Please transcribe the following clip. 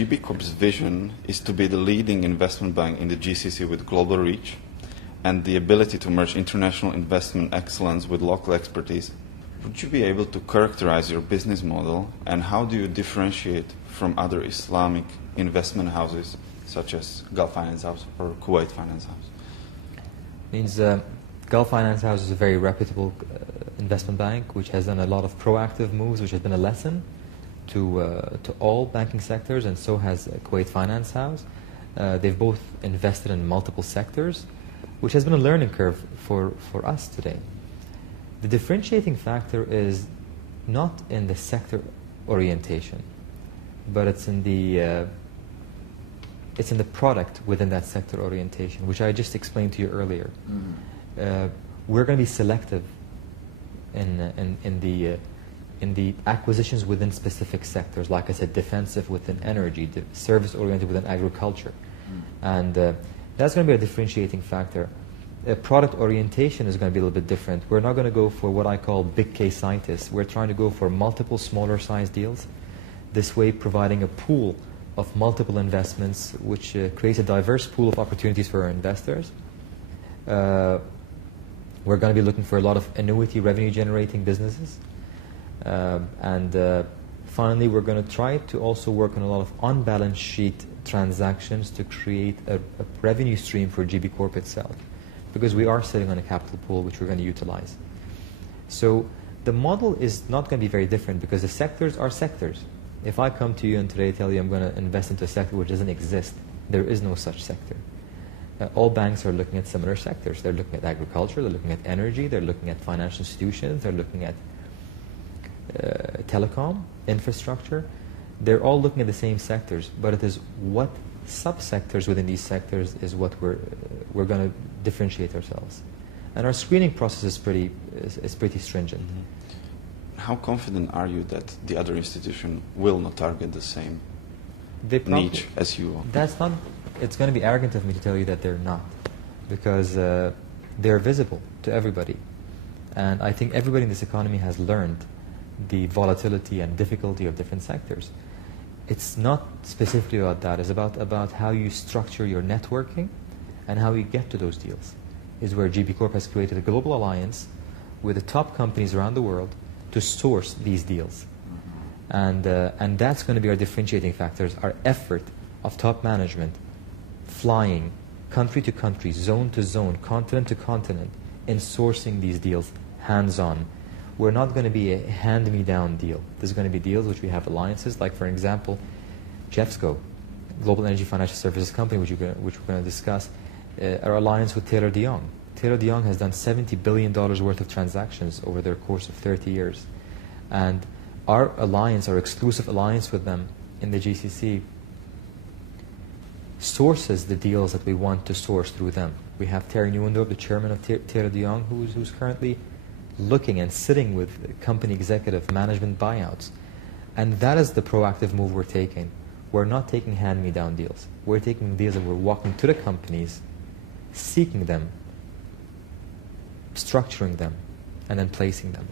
GB Corp's vision is to be the leading investment bank in the GCC with global reach and the ability to merge international investment excellence with local expertise. Would you be able to characterize your business model, and how do you differentiate from other Islamic investment houses such as Gulf Finance House or Kuwait Finance House? Gulf Finance House is a very reputable investment bank which has done a lot of proactive moves, which has been a lesson to all banking sectors, and so has Kuwait Finance House. They've both invested in multiple sectors, which has been a learning curve for us today. The differentiating factor is not in the sector orientation, but it's in the product within that sector orientation, which I just explained to you earlier. We're going to be selective in the acquisitions within specific sectors. Like I said, defensive within energy, service-oriented within agriculture. And that's going to be a differentiating factor. Product orientation is going to be a little bit different. We're not going to go for what I call big case-itis. We're trying to go for multiple smaller size deals. This way providing a pool of multiple investments, which creates a diverse pool of opportunities for our investors. We're going to be looking for a lot of annuity revenue generating businesses. Finally, we're going to try to also work on a lot of on-balance sheet transactions to create a revenue stream for GB Corp itself, because we are sitting on a capital pool which we're going to utilize. So the model is not going to be very different, because the sectors are sectors. If I come to you and today tell you I'm going to invest into a sector which doesn't exist, there is no such sector. All banks are looking at similar sectors. They're looking at agriculture, they're looking at energy, they're looking at financial institutions, they're looking at telecom, infrastructure. They're all looking at the same sectors, but it is what subsectors within these sectors is what we're going to differentiate ourselves. And our screening process is pretty stringent. How confident are you that the other institution will not target the same niche as you are? It's going to be arrogant of me to tell you that they're not, because they're visible to everybody. And I think everybody in this economy has learned the volatility and difficulty of different sectors. It's not specifically about that. It's about how you structure your networking and how you get to those deals. Is where GB Corp has created a global alliance with the top companies around the world to source these deals. And that's going to be our differentiating factors, our effort of top management, flying country to country, zone to zone, continent to continent, in sourcing these deals hands-on. We're not going to be a hand-me-down deal. There's going to be deals which we have alliances, like, for example, Jeffsco, Global Energy Financial Services Company, which we're going to discuss, our alliance with Taylor de Jong. Taylor de Jong has done $70 billion worth of transactions over their course of 30 years. And our alliance, our exclusive alliance with them in the GCC, sources the deals that we want to source through them. We have Terry Neuendorf, the chairman of Taylor de Jong, who's currently looking and sitting with company executive management buyouts. And that is the proactive move we're taking. We're not taking hand-me-down deals. We're taking deals that we're walking to the companies, seeking them, structuring them, and then placing them.